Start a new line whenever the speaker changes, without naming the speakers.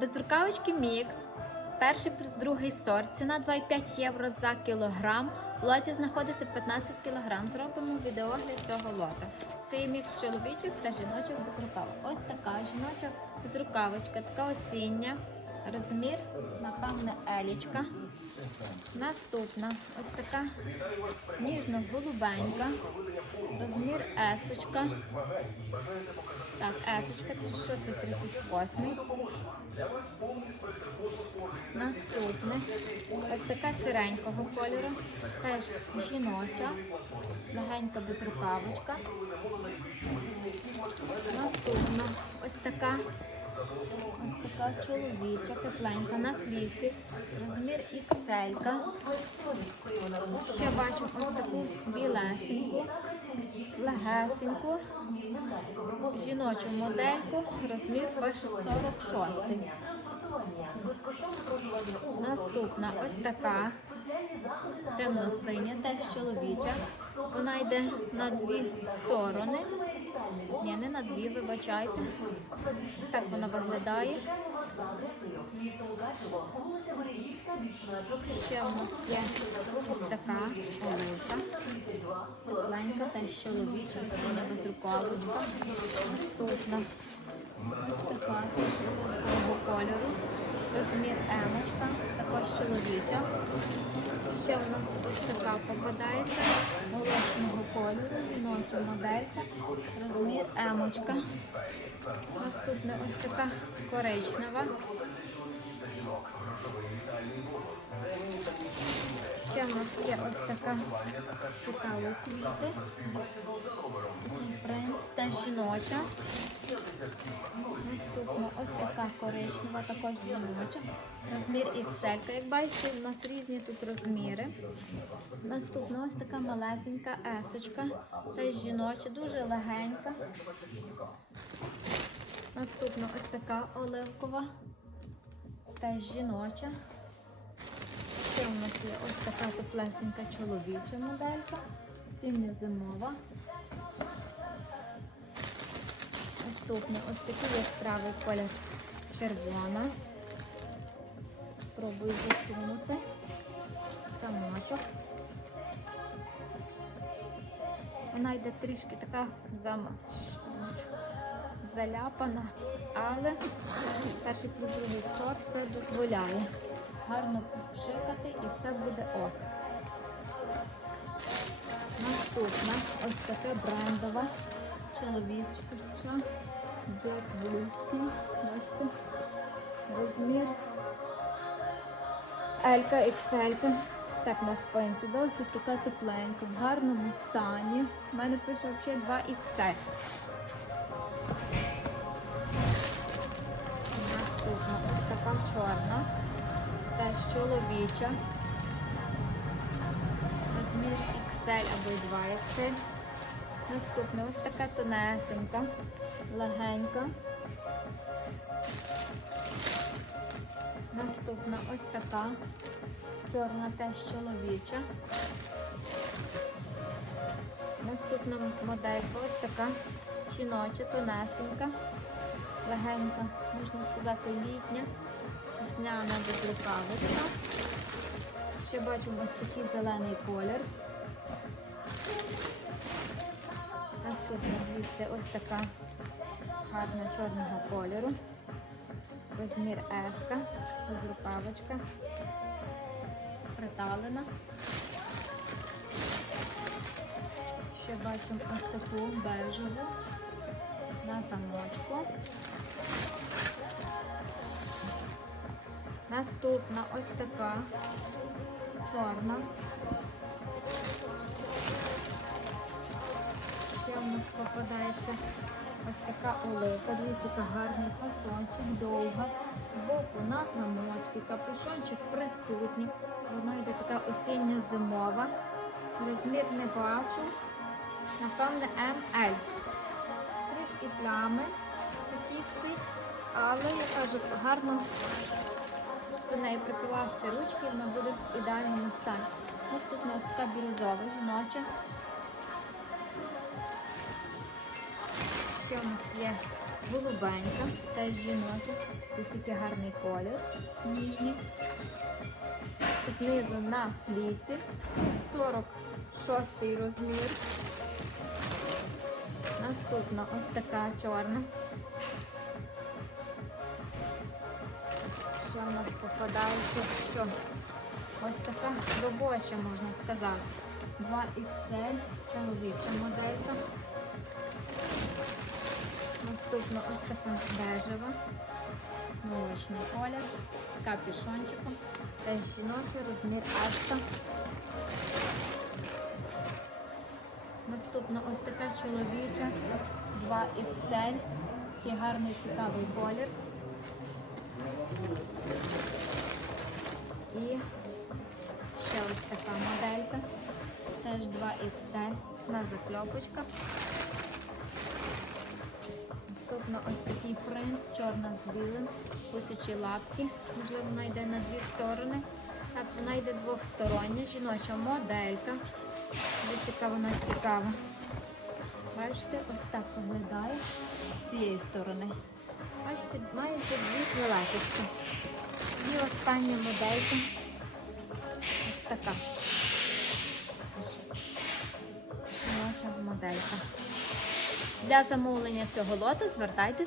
Безрукавочки мікс. Перший плюс другий сорт. Ціна 2,5 євро за кілограм. В лоті знаходиться 15 кілограм. Зробимо відеогляд цього лота. Це мікс чоловічих та жіночих безрукавок. Ось така жіноча безрукавочка, така осіння. Розмір, напевне, елічка. Наступна ось така ніжно-голубенька. Розмір есочка. Так, есочка 36-38. Наступне. Ось така сиренького кольору. Теж жіноча. Легенька безрукавочка. Наступна. Ось така. Ось така чоловіча, тепленька на флісі. Розмір XL. Ще бачу ось таку білесеньку, легесеньку, жіночу модельку, розмір ваш 46. Наступна ось така темно-синя, теж чоловіча. Вона йде на дві сторони. Ні, не на дві, вибачайте. Ось так вона виглядає. Ще у нас є ось така оливка. Тепленька, теж чоловіча, синя безрукавочка. Наступна ось така кольору. Розмір емочка, також чоловіча. Ще у нас ось така попадається молочного кольору, жіноча моделька, розмір емочка. Наступна ось така коричнева. Ще у нас є ось така цікава квіти. Такий принт, теж жіноча. Наступна ось така коричнева, також жіноча. Розмір XL. Як бачите, у нас різні тут розміри. Наступна ось така малесенька есочка, теж жіноча, дуже легенька. Наступна ось така оливкова, теж жіноча. Ще у нас є ось така теплесенька чоловіча моделька, осіння зимова. Наступний ось такий яскравий колір червона. Спробую засунути замочок. Вона йде трішки така заляпана, але перший плюс другий сорт це дозволяє гарно попшикати і все буде ок. Наступна ось така брендова чоловічка Джек Вульський. Бачите? Розмір Елька XL. Так на спинці. Досить така тепленька, в гарному стані. У мене пише взагалі 2 XL. Наступна ось така чорна. Чоловіча. Розмір XL або 2 XL. Наступна ось така тонесенька, легенька. Наступна ось така. Чорна теж чоловіча. Наступна моделька ось така жіноча, тонесенька, легенька, можна сказати, літня, весняна безрукавочка. Ще бачимо ось такий зелений колір. Наступна дивіться, ось така гарна чорного кольору. Розмір еска, безрукавочка, приталена. Ще бачимо ось таку бежеву на замочку. Наступна ось така чорна. Ще в нас попадається ось така оливка. Дивіться, яка гарний фасончик, довга. Збоку на замочки, капюшончик присутній. Вона йде така осінньо-зимова. Розмір не бачу. Напевне, МЛ. Трішки плями такі всі. Але я кажу, гарно до неї прикласти ручки, вона буде в ідеальному стані. Наступна ось така бірюзова жіноча. Ще у нас є голубенька, теж жіноча. І тільки гарний колір, ніжний. Знизу на флісі 46 розмір. Наступна ось така чорна. В нас попадається? Що? Ось така робоча, можна сказати. 2XL, чоловіча моделька. Наступна ось така бежева, молочний колір з капюшончиком. Теж жіночий розмір Аста. Наступна ось така чоловіча 2XL. Такий гарний цікавий колір. І ще ось така моделька. Теж 2XL на закльопочках. Наступно ось такий принт, чорна з білим, кусячі лапки. Можливо, вона йде на дві сторони. Так, вона йде двохстороння, жіноча моделька. Дивіться, яка вона цікава. Бачите, ось так виглядає з цієї сторони. Бачите, маєте дві жилеточки. І остання моделька. Ось така. Жіноча моделька. Для замовлення цього лота звертайтесь